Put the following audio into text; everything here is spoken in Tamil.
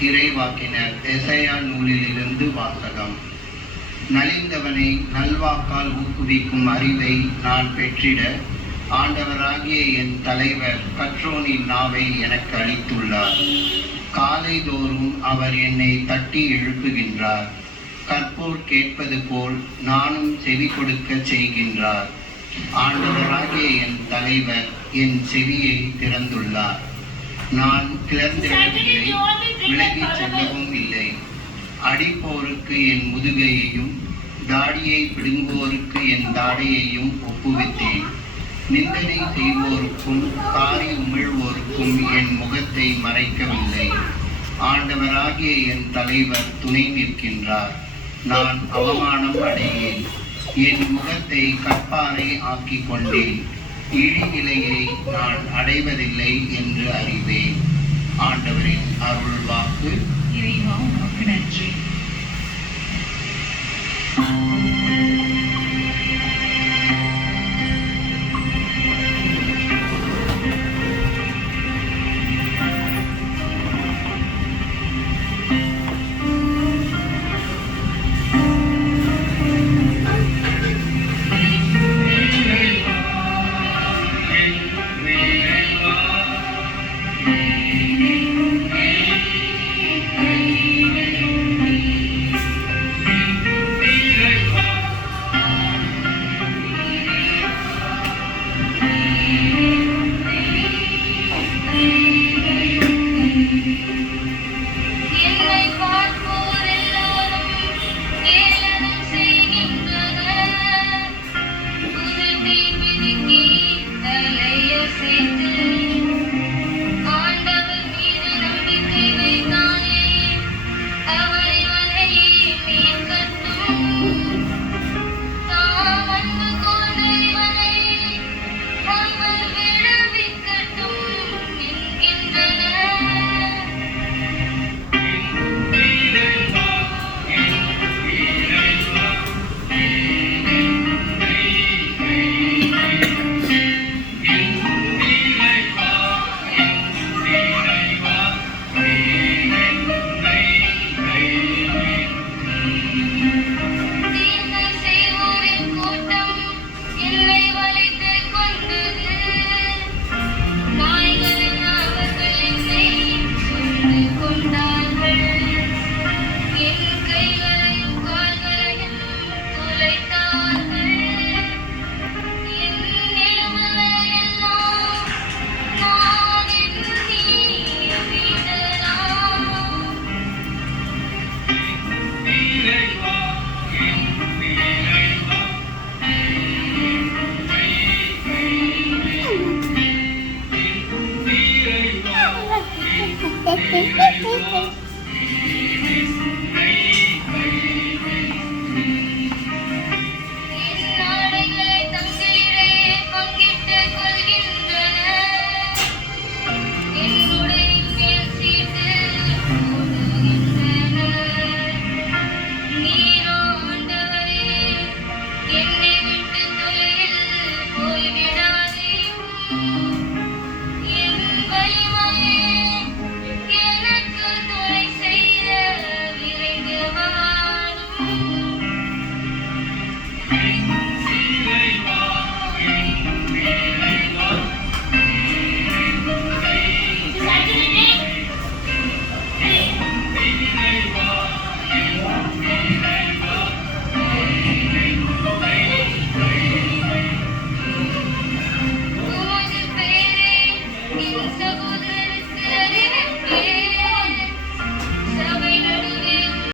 இறைவாக்கினர் எசையா நூலிலிருந்து வாசகம். நலிந்தவனை நல்வாக்கால் ஊக்குவிக்கும் அறிவை நான் பெற்றிட ஆண்டவராகிய என் தலைவர் கற்றோனின் நாவை எனக்கு அளித்துள்ளார். காலைதோறும் அவர் என்னை தட்டி எழுப்புகின்றார். கற்போர் கேட்பது போல் நானும் செவி கொடுக்க செய்கின்றார். ஆண்டவராகிய என் தலைவர் என் செவியை திறந்துள்ளார். நான் கிளர்ந்திடவில்லை, விலகி செல்லவும் இல்லை. அடிப்போருக்கு என் முதுகையையும் தாடியை பிடுங்குவோருக்கு என் தாடையையும் ஒப்புவித்தேன். நிந்தனை செய்வோருக்கும் காரி உமிழ்வோருக்கும் என் முகத்தை மறைக்கவில்லை. ஆண்டவராகிய என் தலைவர் துணை நிற்கின்றார். நான் அவமானம் அடையேன். என் முகத்தை கற்பாறை ஆக்கிக் கொண்டேன். இழிநிலையை நான் அடைவதில்லை என்று அறிவேன். ஆண்டவரின் அருள் வாக்கு. நன்றி.